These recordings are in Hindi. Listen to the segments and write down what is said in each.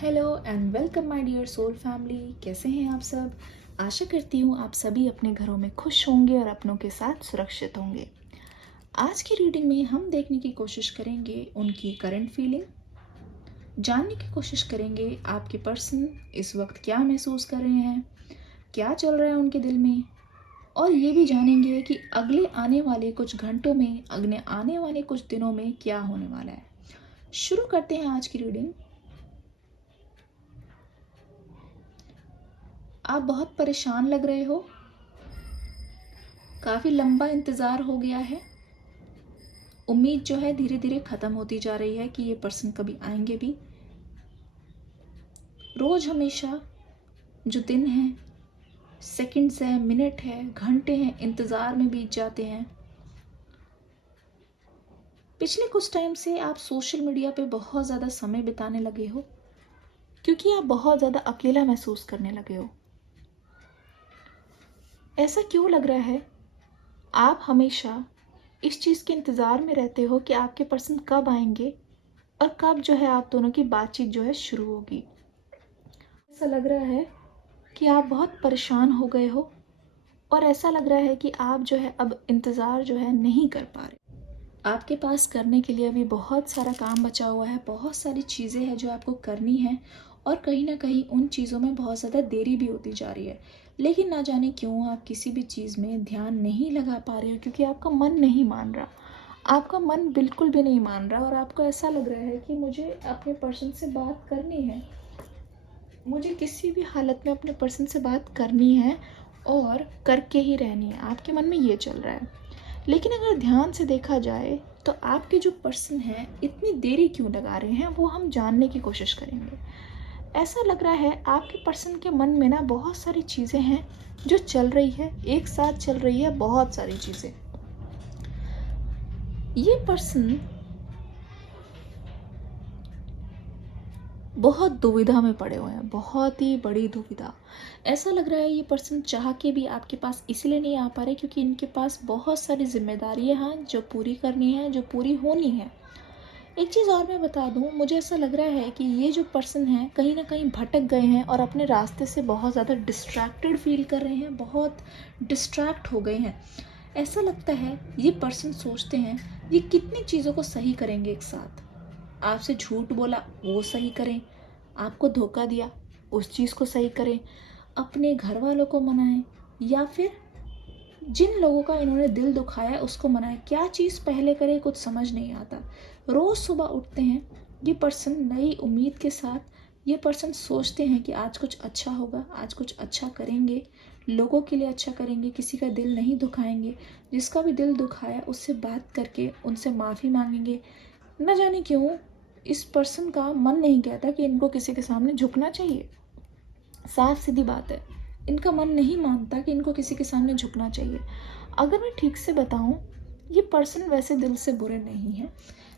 Hello and welcome my dear soul family. कैसे हैं आप सब? आशा करती हूँ आप सभी अपने घरों में खुश होंगे और अपनों के साथ सुरक्षित होंगे। आज की रीडिंग में हम देखने की कोशिश करेंगे उनकी करंट फीलिंग, जानने की कोशिश करेंगे आपके पर्सन इस वक्त क्या महसूस कर रहे हैं, क्या चल रहा है उनके दिल में, और ये भी जानेंगे कि अगले आने वाले कुछ घंटों में, अगले आने वाले कुछ दिनों में क्या होने वाला है। शुरू करते हैं आज की रीडिंग। आप बहुत परेशान लग रहे हो, काफ़ी लंबा इंतज़ार हो गया है। उम्मीद जो है धीरे धीरे ख़त्म होती जा रही है कि ये पर्सन कभी आएंगे भी। रोज़ हमेशा जो दिन है, सेकंड्स है, मिनट है, घंटे हैं, इंतज़ार में बीत जाते हैं। पिछले कुछ टाइम से आप सोशल मीडिया पे बहुत ज़्यादा समय बिताने लगे हो क्योंकि आप बहुत ज़्यादा अकेला महसूस करने लगे हो। ऐसा क्यों लग रहा है? आप हमेशा इस चीज़ के इंतज़ार में रहते हो कि आपके पर्सन कब आएंगे और कब जो है आप दोनों की बातचीत जो है शुरू होगी। ऐसा लग रहा है कि आप बहुत परेशान हो गए हो और ऐसा लग रहा है कि आप जो है अब इंतज़ार जो है नहीं कर पा रहे। आपके पास करने के लिए अभी बहुत सारा काम बचा हुआ है, बहुत सारी चीज़ें हैं जो आपको करनी है और कहीं ना कहीं उन चीज़ों में बहुत ज़्यादा देरी भी होती जा रही है। लेकिन ना जाने क्यों आप किसी भी चीज़ में ध्यान नहीं लगा पा रहे हो क्योंकि आपका मन नहीं मान रहा। आपका मन बिल्कुल भी नहीं मान रहा और आपको ऐसा लग रहा है कि मुझे अपने पर्सन से बात करनी है, मुझे किसी भी हालत में अपने पर्सन से बात करनी है और करके ही रहनी है। आपके मन में ये चल रहा है। लेकिन अगर ध्यान से देखा जाए तो आपके जो पर्सन हैं इतनी देरी क्यों लगा रहे हैं वो हम जानने की कोशिश करेंगे। ऐसा लग रहा है आपके पर्सन के मन में ना बहुत सारी चीज़ें हैं जो चल रही है, एक साथ चल रही है बहुत सारी चीज़ें। ये पर्सन बहुत दुविधा में पड़े हुए हैं, बहुत ही बड़ी दुविधा। ऐसा लग रहा है ये पर्सन चाह के भी आपके पास इसलिए नहीं आ पा रहे क्योंकि इनके पास बहुत सारी जिम्मेदारियां हैं जो पूरी करनी है, जो पूरी होनी है। एक चीज़ और मैं बता दूं, मुझे ऐसा लग रहा है कि ये जो पर्सन है कहीं ना कहीं भटक गए हैं और अपने रास्ते से बहुत ज़्यादा डिस्ट्रैक्टेड फील कर रहे हैं, बहुत डिस्ट्रैक्ट हो गए हैं। ऐसा लगता है ये पर्सन सोचते हैं ये कितनी चीज़ों को सही करेंगे एक साथ। आपसे झूठ बोला वो सही करें, आपको धोखा दिया उस चीज़ को सही करें, अपने घर वालों को मनाएं या फिर जिन लोगों का इन्होंने दिल दुखाया उसको मनाएं। क्या चीज़ पहले करें कुछ समझ नहीं आता। रोज़ सुबह उठते हैं ये पर्सन नई उम्मीद के साथ। ये पर्सन सोचते हैं कि आज कुछ अच्छा होगा, आज कुछ अच्छा करेंगे, लोगों के लिए अच्छा करेंगे, किसी का दिल नहीं दुखाएंगे, जिसका भी दिल दुखाया उससे बात करके उनसे माफ़ी मांगेंगे। न जाने क्यों इस पर्सन का मन नहीं कहता कि इनको किसी के सामने झुकना चाहिए। साफ सीधी बात है, इनका मन नहीं मानता कि इनको किसी के सामने झुकना चाहिए। अगर मैं ठीक से बताऊं, ये पर्सन वैसे दिल से बुरे नहीं हैं,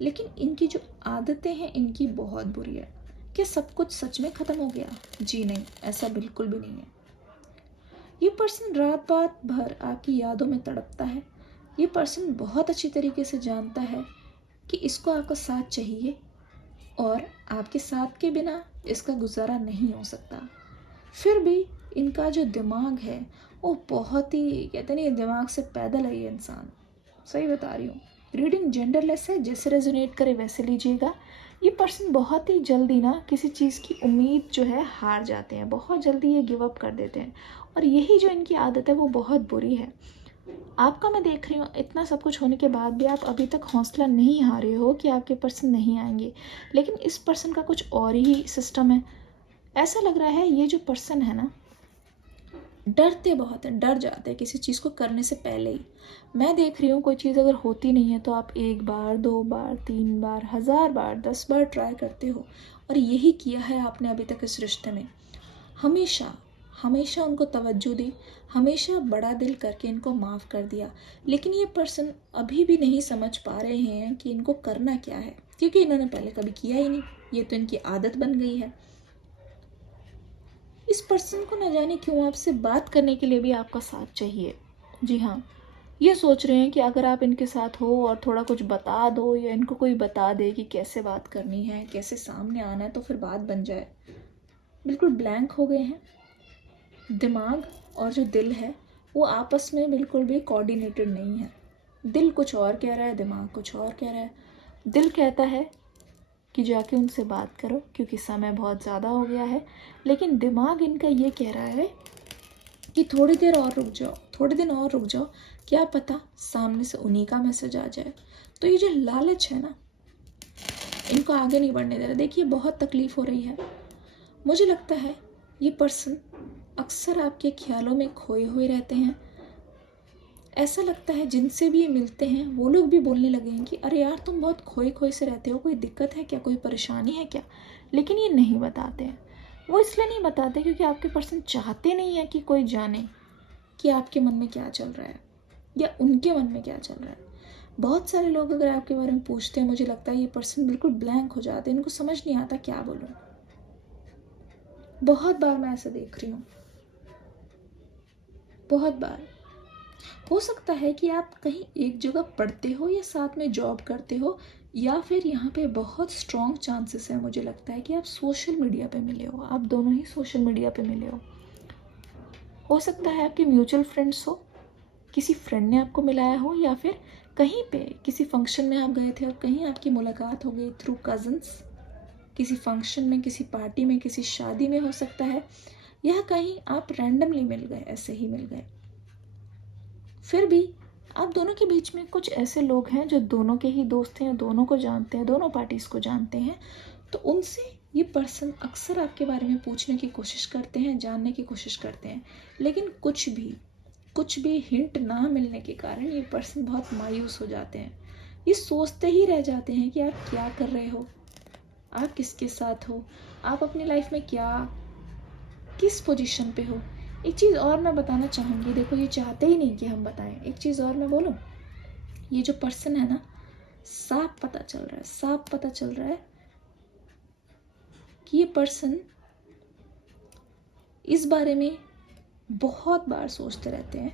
लेकिन इनकी जो आदतें हैं इनकी बहुत बुरी है। क्या सब कुछ सच में ख़त्म हो गया? जी नहीं, ऐसा बिल्कुल भी नहीं है। ये पर्सन रात रात भर आपकी यादों में तड़पता है। ये पर्सन बहुत अच्छी तरीके से जानता है कि इसको आपका साथ चाहिए और आपके साथ के बिना इसका गुजारा नहीं हो सकता। फिर भी इनका जो दिमाग है वो बहुत ही, कहते नहीं, दिमाग से पैदल है ये इंसान। सही बता रही हूँ। रीडिंग जेंडरलेस है, जैसे रेजोनेट करे वैसे लीजिएगा। ये पर्सन बहुत ही जल्दी ना किसी चीज़ की उम्मीद जो है हार जाते हैं, बहुत जल्दी ये गिव अप कर देते हैं और यही जो इनकी आदत है वो बहुत बुरी है। आपका मैं देख रही हूँ इतना सब कुछ होने के बाद भी आप अभी तक हौसला नहीं हारे हो कि आपके पर्सन नहीं आएंगे, लेकिन इस पर्सन का कुछ और ही सिस्टम है। ऐसा लग रहा है ये जो पर्सन है ना, डरते बहुत हैं, डर जाते हैं किसी चीज़ को करने से पहले ही। मैं देख रही हूँ कोई चीज़ अगर होती नहीं है तो आप 1 बार 2 बार 3 बार 1000 बार 10 बार ट्राई करते हो और यही किया है आपने अभी तक इस रिश्ते में। हमेशा हमेशा उनको तवज्जो दी, हमेशा बड़ा दिल करके इनको माफ़ कर दिया। लेकिन ये पर्सन अभी भी नहीं समझ पा रहे हैं कि इनको करना क्या है, क्योंकि इन्होंने पहले कभी किया ही नहीं, ये तो इनकी आदत बन गई है। इस पर्सन को न जाने क्यों आपसे बात करने के लिए भी आपका साथ चाहिए। जी हाँ, ये सोच रहे हैं कि अगर आप इनके साथ हो और थोड़ा कुछ बता दो या इनको कोई बता दे कि कैसे बात करनी है, कैसे सामने आना है, तो फिर बात बन जाए। बिल्कुल ब्लैंक हो गए हैं। दिमाग और जो दिल है वो आपस में बिल्कुल भी कोऑर्डिनेटेड नहीं है। दिल कुछ और कह रहा है, दिमाग कुछ और कह रहा है। दिल कहता है कि जाके उनसे बात करो क्योंकि समय बहुत ज़्यादा हो गया है, लेकिन दिमाग इनका ये कह रहा है कि थोड़ी देर और रुक जाओ, थोड़े दिन और रुक जाओ, क्या पता सामने से उन्हीं का मैसेज आ जाए। तो ये जो लालच है ना, इनको आगे नहीं बढ़ने दे रहा। देखिए बहुत तकलीफ़ हो रही है। मुझे लगता है ये पर्सन अक्सर आपके ख्यालों में खोए हुए रहते हैं। ऐसा लगता है जिनसे भी ये मिलते हैं वो लोग भी बोलने लगे हैं कि अरे यार तुम बहुत खोए खोए से रहते हो, कोई दिक्कत है क्या, कोई परेशानी है क्या। लेकिन ये नहीं बताते हैं। वो इसलिए नहीं बताते क्योंकि आपके पर्सन चाहते नहीं है कि कोई जाने कि आपके मन में क्या चल रहा है या उनके मन में क्या चल रहा है। बहुत सारे लोग अगर आपके बारे में पूछते हैं, मुझे लगता है ये पर्सन बिल्कुल ब्लैंक हो जाते हैं, इनको समझ नहीं आता क्या बोलूं। बहुत बार मैं ऐसा देख रही हूँ, बहुत बार। हो सकता है कि आप कहीं एक जगह पढ़ते हो या साथ में जॉब करते हो, या फिर यहाँ पे बहुत स्ट्रॉन्ग चांसेस है, मुझे लगता है कि आप सोशल मीडिया पे मिले हो। आप दोनों ही सोशल मीडिया पे मिले हो सकता है आपके म्यूचुअल फ्रेंड्स हो, किसी फ्रेंड ने आपको मिलाया हो, या फिर कहीं पे किसी फंक्शन में आप गए थे और कहीं आपकी मुलाकात हो गई थ्रू कज़न्स। किसी फंक्शन में, किसी पार्टी में, किसी शादी में हो सकता है, या कहीं आप रैंडमली मिल गए, ऐसे ही मिल गए। फिर भी आप दोनों के बीच में कुछ ऐसे लोग हैं जो दोनों के ही दोस्त हैं, दोनों को जानते हैं, दोनों पार्टीज़ को जानते हैं। तो उनसे ये पर्सन अक्सर आपके बारे में पूछने की कोशिश करते हैं, जानने की कोशिश करते हैं, लेकिन कुछ भी हिंट ना मिलने के कारण ये पर्सन बहुत मायूस हो जाते हैं। ये सोचते ही रह जाते हैं कि आप क्या कर रहे हो, आप किसके साथ हो, आप अपनी लाइफ में क्या, किस पोजीशन पे हो। एक चीज़ और मैं बताना चाहूँगी, देखो ये चाहते ही नहीं कि हम बताएं। एक चीज़ और मैं बोलूँ, ये जो पर्सन है ना, साफ पता चल रहा है, साफ पता चल रहा है कि ये पर्सन इस बारे में बहुत बार सोचते रहते हैं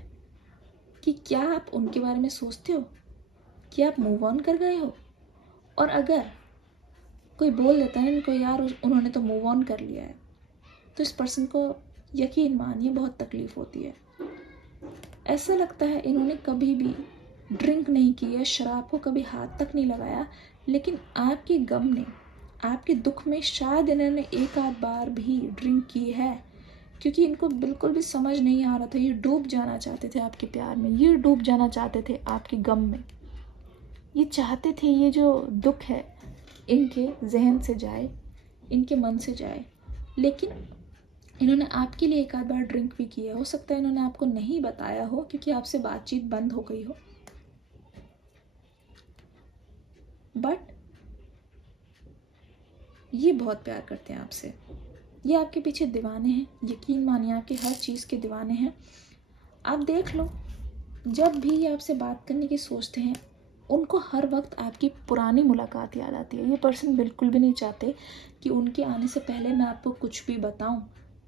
कि क्या आप उनके बारे में सोचते हो कि आप मूव ऑन कर गए हो। और अगर कोई बोल देता है इनको यार उन्होंने तो मूव ऑन कर लिया है, तो इस पर्सन को यकीन मानिए बहुत तकलीफ़ होती है। ऐसा लगता है इन्होंने कभी भी ड्रिंक नहीं की है, शराब को कभी हाथ तक नहीं लगाया, लेकिन आपके गम ने, आपके दुख में शायद इन्होंने एक आध बार भी ड्रिंक की है, क्योंकि इनको बिल्कुल भी समझ नहीं आ रहा था। ये डूब जाना चाहते थे आपके प्यार में, ये डूब जाना चाहते थे आपके गम में। ये चाहते थे ये जो दुख है इनके जहन से जाए, इनके मन से जाए, लेकिन इन्होंने आपके लिए एक आध बार ड्रिंक भी किया। हो सकता है इन्होंने आपको नहीं बताया हो क्योंकि आपसे बातचीत बंद हो गई हो, बट ये बहुत प्यार करते हैं आपसे। ये आपके पीछे दीवाने हैं, यकीन मानिए आपके हर चीज़ के दीवाने हैं। आप देख लो, जब भी ये आपसे बात करने की सोचते हैं, उनको हर वक्त आपकी पुरानी मुलाकात याद आती है। ये पर्सन बिल्कुल भी नहीं चाहते कि उनके आने से पहले मैं आपको कुछ भी बताऊं।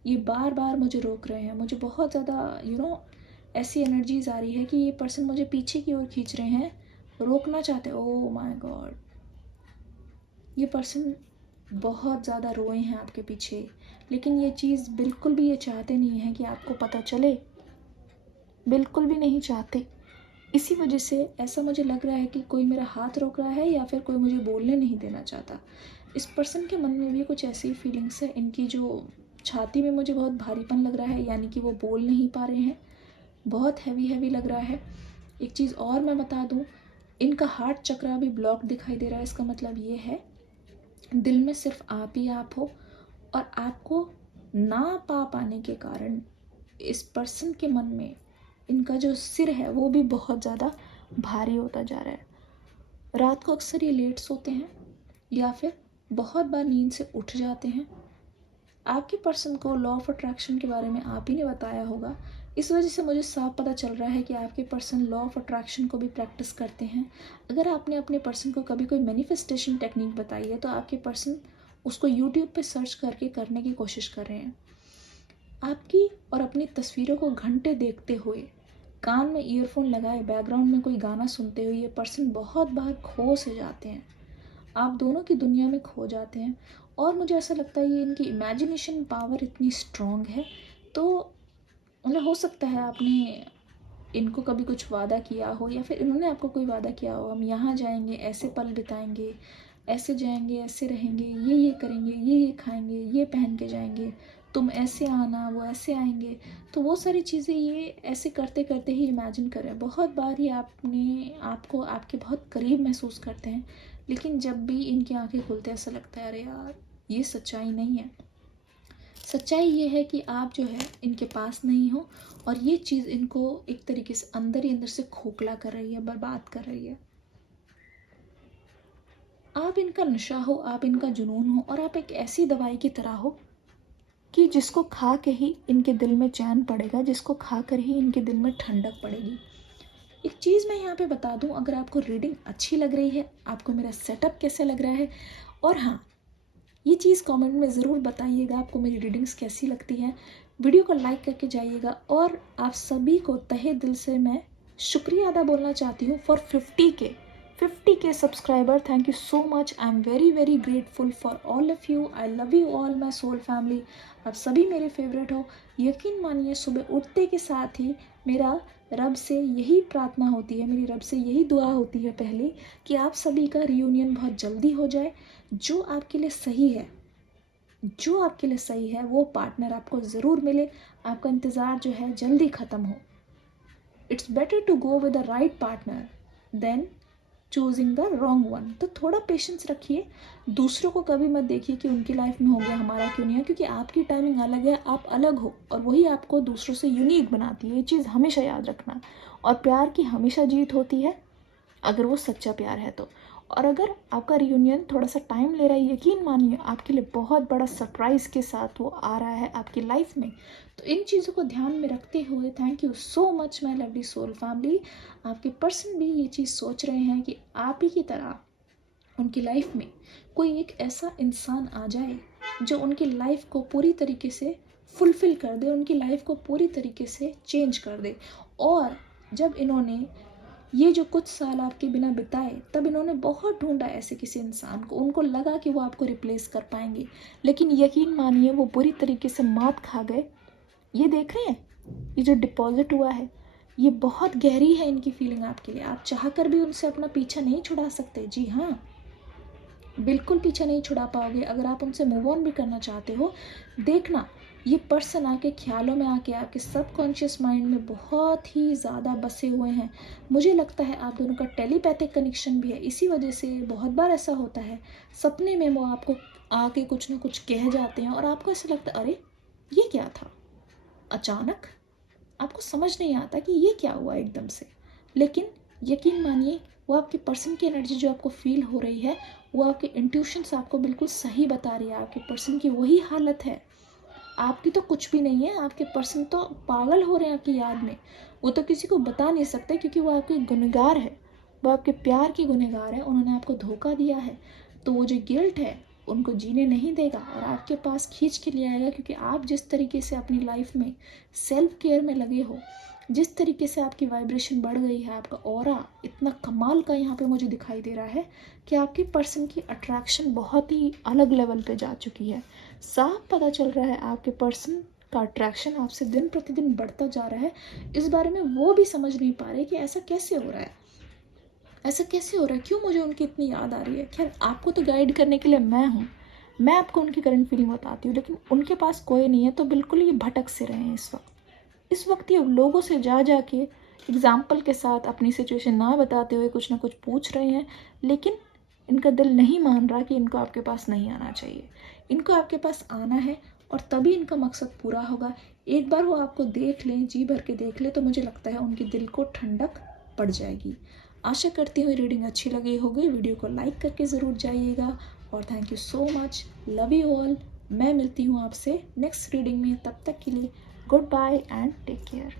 ये बार बार मुझे रोक रहे हैं। मुझे बहुत ज़्यादा ऐसी एनर्जीज आ रही है कि ये पर्सन मुझे पीछे की ओर खींच रहे हैं, रोकना चाहते हैं। ओह माय गॉड, ये पर्सन बहुत ज़्यादा रोए हैं आपके पीछे, लेकिन ये चीज़ बिल्कुल भी ये चाहते नहीं हैं कि आपको पता चले, बिल्कुल भी नहीं चाहते। इसी वजह से ऐसा मुझे लग रहा है कि कोई मेरा हाथ रोक रहा है या फिर कोई मुझे बोलने नहीं देना चाहता। इस पर्सन के मन में भी कुछ ऐसी फीलिंग्स है। इनकी जो छाती में मुझे बहुत भारीपन लग रहा है, यानी कि वो बोल नहीं पा रहे हैं, बहुत हैवी हैवी लग रहा है। एक चीज़ और मैं बता दूँ, इनका हार्ट चक्र भी ब्लॉक दिखाई दे रहा है। इसका मतलब ये है दिल में सिर्फ आप ही आप हो, और आपको ना पा पाने के कारण इस पर्सन के मन में इनका जो सिर है वो भी बहुत ज़्यादा भारी होता जा रहा है। रात को अक्सर ये लेट सोते हैं या फिर बहुत बार नींद से उठ जाते हैं। आपके पर्सन को लॉ ऑफ अट्रैक्शन के बारे में आप ही ने बताया होगा, इस वजह से मुझे साफ पता चल रहा है कि आपके पर्सन लॉ ऑफ अट्रैक्शन को भी प्रैक्टिस करते हैं। अगर आपने अपने पर्सन को कभी कोई मैनिफेस्टेशन टेक्निक बताई है तो आपके पर्सन उसको यूट्यूब पे सर्च करके करने की कोशिश कर रहे हैं। आपकी और अपनी तस्वीरों को घंटे देखते हुए कान में ईयरफोन लगाए बैकग्राउंड में कोई गाना सुनते हुए ये पर्सन बहुत बार खो से जाते हैं, आप दोनों की दुनिया में खो जाते हैं। और मुझे ऐसा लगता है ये इनकी इमेजिनेशन पावर इतनी स्ट्रॉन्ग है, तो मतलब हो सकता है आपने इनको कभी कुछ वादा किया हो या फिर इन्होंने आपको कोई वादा किया हो, हम यहाँ जाएंगे, ऐसे पल बिताएंगे, ऐसे जाएंगे, ऐसे रहेंगे, ये करेंगे, ये खाएंगे, ये पहन के जाएंगे, तुम ऐसे आना, वो ऐसे आएंगे। तो वो सारी चीज़ें ये ऐसे करते करते ही इमेजिन कर रहे हैं। बहुत बार ये आपने आपको आपके बहुत करीब महसूस करते हैं, लेकिन जब भी इनकी आंखें खुलते हैं ऐसा लगता है अरे यार ये सच्चाई नहीं है। सच्चाई ये है कि आप जो है इनके पास नहीं हो, और ये चीज़ इनको एक तरीके से अंदर ही अंदर से खोखला कर रही है, बर्बाद कर रही है। आप इनका नशा हो, आप इनका जुनून हो, और आप एक ऐसी दवाई की तरह हो कि जिसको खा के ही इनके दिल में चैन पड़ेगा, जिसको खा कर ही इनके दिल में ठंडक पड़ेगी। एक चीज़ मैं यहाँ पे बता दूँ, अगर आपको रीडिंग अच्छी लग रही है, आपको मेरा सेटअप कैसे लग रहा है, और हाँ ये चीज़ कमेंट में ज़रूर बताइएगा आपको मेरी रीडिंग्स कैसी लगती हैं। वीडियो को लाइक करके जाइएगा, और आप सभी को तहे दिल से मैं शुक्रिया अदा बोलना चाहती हूँ for 50K subscriber. Thank you so much, I am very very grateful for all of you. I love you all my soul family. आप सभी मेरे फेवरेट हो। यकीन मानिए सुबह उठते के साथ ही मेरा रब से यही प्रार्थना होती है, मेरी रब से यही दुआ होती है पहले, कि आप सभी का रियूनियन बहुत जल्दी हो जाए। जो आपके लिए सही है, जो आपके लिए सही है वो पार्टनर आपको ज़रूर मिले। आपका इंतज़ार जो है जल्दी ख़त्म हो। It's better to go with the right partner then choosing the wrong one. तो थोड़ा पेशेंस रखिए, दूसरों को कभी मत देखिए कि उनकी लाइफ में हो गया हमारा क्यों नहीं है, क्योंकि आपकी टाइमिंग अलग है, आप अलग हो, और वही आपको दूसरों से यूनिक बनाती है। ये चीज़ हमेशा याद रखना। और प्यार की हमेशा जीत होती है अगर वो सच्चा प्यार है तो। और अगर आपका रियूनियन थोड़ा सा टाइम ले रहा है, यकीन मानिए आपके लिए बहुत बड़ा सरप्राइज़ के साथ वो आ रहा है आपकी लाइफ में। तो इन चीज़ों को ध्यान में रखते हुए thank you so much my lovely soul family. आपके पर्सन भी ये चीज़ सोच रहे हैं कि आप ही की तरह उनकी लाइफ में कोई एक ऐसा इंसान आ जाए जो उनकी लाइफ को पूरी तरीके से फुलफ़िल कर दे, उनकी लाइफ को पूरी तरीके से चेंज कर दे। और जब इन्होंने ये जो कुछ साल आपके बिना बिताए, तब इन्होंने बहुत ढूंढा ऐसे किसी इंसान को, उनको लगा कि वो आपको रिप्लेस कर पाएंगे, लेकिन यकीन मानिए वो बुरी तरीके से मात खा गए। ये देख रहे हैं, ये जो डिपॉजिट हुआ है ये बहुत गहरी है इनकी फीलिंग आपके लिए। आप चाह कर भी उनसे अपना पीछा नहीं छुड़ा सकते। जी हाँ, बिल्कुल पीछा नहीं छुड़ा पाओगे। अगर आप उनसे मूव ऑन भी करना चाहते हो, देखना ये पर्सन आके ख्यालों में आके आपके सबकॉन्शियस माइंड में बहुत ही ज़्यादा बसे हुए हैं। मुझे लगता है आप दोनों का टेलीपैथिक कनेक्शन भी है, इसी वजह से बहुत बार ऐसा होता है सपने में वो आपको आके कुछ ना कुछ कह जाते हैं, और आपको ऐसा लगता है अरे ये क्या था, अचानक आपको समझ नहीं आता कि ये क्या हुआ एकदम से। लेकिन यकीन मानिए वो आपके पर्सन की एनर्जी जो आपको फील हो रही है, वो आपके इंट्यूशंस आपको बिल्कुल सही बता रही है। आपके पर्सन की वही हालत है, आपकी तो कुछ भी नहीं है। आपके पर्सन तो पागल हो रहे हैं आपकी याद में। वो तो किसी को बता नहीं सकते क्योंकि वो आपके गुनहगार है, वो आपके प्यार की गुनहगार है। उन्होंने आपको धोखा दिया है, तो वो जो गिल्ट है उनको जीने नहीं देगा और आपके पास खींच के ले आएगा। क्योंकि आप जिस तरीके से अपनी लाइफ में सेल्फ केयर में लगे हो, जिस तरीके से आपकी वाइब्रेशन बढ़ गई है, आपका ऑरा इतना कमाल का यहाँ पे मुझे दिखाई दे रहा है कि आपके पर्सन की अट्रैक्शन बहुत ही अलग लेवल पे जा चुकी है। साफ पता चल रहा है आपके पर्सन का अट्रैक्शन आपसे दिन प्रतिदिन बढ़ता जा रहा है। इस बारे में वो भी समझ नहीं पा रहे कि ऐसा कैसे हो रहा है, ऐसा कैसे हो रहा है, क्यों मुझे उनकी इतनी याद आ रही है। खैर आपको तो गाइड करने के लिए मैं हूँ, मैं आपको उनकी करंट फीलिंग बताती हूँ, लेकिन उनके पास कोई नहीं है तो बिल्कुल ये भटक से रहे हैं इस वक्त ये लोगों से जा के एग्जाम्पल के साथ अपनी सिचुएशन ना बताते हुए कुछ ना कुछ पूछ रहे हैं, लेकिन इनका दिल नहीं मान रहा कि इनको आपके पास नहीं आना चाहिए। इनको आपके पास आना है और तभी इनका मकसद पूरा होगा। एक बार वो आपको देख लें, जी भर के देख लें, तो मुझे लगता है उनके दिल को ठंडक पड़ जाएगी। आशा करती हूँ रीडिंग अच्छी लगी होगी। वीडियो को लाइक करके ज़रूर जाइएगा और thank you so much, love you all. मैं मिलती हूँ आपसे नेक्स्ट रीडिंग में, तब तक के लिए good bye and take care.